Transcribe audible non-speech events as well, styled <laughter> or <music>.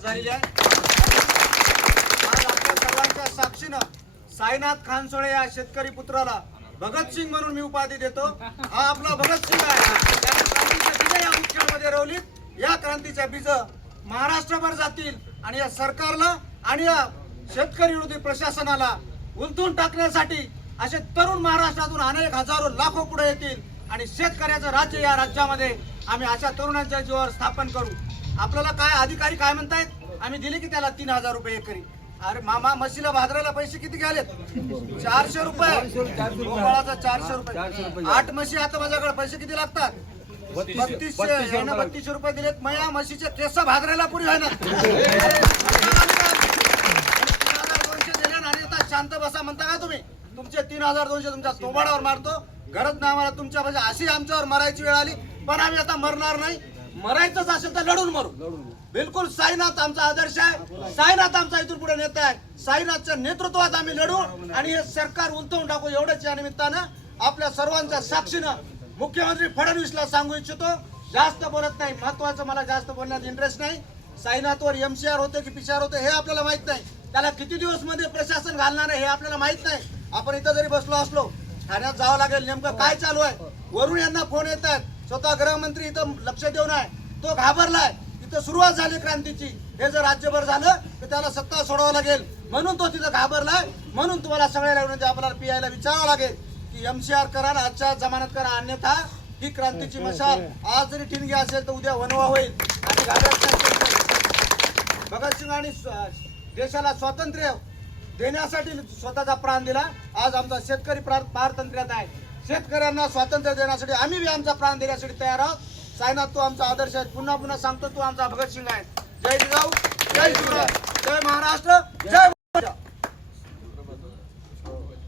झालेली आहे. आज आपल्या सर्वांच्या साक्षीनं साईनाथ खानसोळे या शेतकरी पुत्राला भगतसिंग म्हणून मी उपाधी देतो. हा आपला भगतसिंग आहे. क्रांतीच्या या मुख्यामध्ये या क्रांतीच्या बीज महाराष्ट्रभर जातील आणि या सरकारला आणि या शेतकरी विरोधी प्रशासनाला उलथून टाकण्यासाठी असे तरुण महाराष्ट्रातून अनेक हजारो लाखो पुढे येतील आणि शेतकऱ्याचं राज्य या राज्यामध्ये आम्ही अशा तरुणांच्या जीवावर स्थापन करू. आपल्याला काय अधिकारी काय म्हणतायत? आम्ही दिले की त्याला तीन हजार रुपये एकरी अरे मामा म्हशीला भाजरायला पैसे किती घ्यालेत चारशे रुपये. गोपाळाचा चारशे रुपये. आठ म्हशी आता माझ्याकडे पैसे किती लागतात? बत्तीसशे. बत्तीसशे रुपये. दिलेत. मया म्हशीचे केस भाजरायला पुरी आहे ना <laughs> दोनशे दिले ना आणि आता शांत बसा म्हणता का तुम्ही? तुमचे तीन हजार दोनशे तुमच्या तोबाडावर मारतो. गरज नाही आम्हाला तुमच्या म्हणजे अशी आमच्यावर मरायची वेळ आली. पण आम्ही आता मरणार नाही. मरायचंच असेल तर लढून मरू. बिलकुल साईनाथ आमचा आदर्श आहे. साईनाथ आमचा इथून पुढे नेता आहे. साईनाथच्या नेतृत्वात आम्ही लढू आणि हे सरकार उलटवून टाकू एवढंच या निमित्तानं आपल्या सर्वांच्या साक्षीनं मुख्यमंत्री फडणवीसला सांगू इच्छितो जास्त बोलत नाही. महत्वाचं मला जास्त बोलण्यात इंटरेस्ट नाही. साईनाथवर एमसीआर होते की पीसीआर होते हे आपल्याला माहीत नाही. त्याला किती दिवसमध्ये प्रशासन घालणार आहे हे आपल्याला माहीत नाही. आपण इथं जरी बसलो असलो ठाण्यात जावं लागेल नेमकं काय चालू आहे? वरून यांना फोन येत आहेत. स्वतः गृहमंत्री इथं लक्ष देऊन आहे. तो घाबरलाय. इथं सुरुवात झाली क्रांतीची. हे जर राज्यभर झालं तर त्याला सत्ता सोडावं लागेल. म्हणून तो तिथं घाबरलाय. म्हणून तुम्हाला सगळ्याला आहे, आपल्याला पीआयला विचारावं लागेल की एमसीआर करा ना आजच्या जमान्यात करा. अन्यथा ही क्रांतीची मशाल आज जरी ठिणगी असेल तर उद्या वनवा होईल. आणि घाबरायचं. भगतसिंगांनी स्व- देशाला स्वातंत्र्य देण्यासाठी स्वतःचा प्राण दिला. आज आमचा शेतकरी प्राण पारतंत्र्यात आहे. शेतकऱ्यांना स्वातंत्र्य देण्यासाठी आम्ही बी आमचा प्राण देण्यासाठी तयार आहोत. साईनाथ तू आमचा आदर्श आहे. पुन्हा पुन्हा सांगतो तू आमचा भगतसिंग आहे. जय जिजाऊ जय शिवराय. जय महाराष्ट्र जय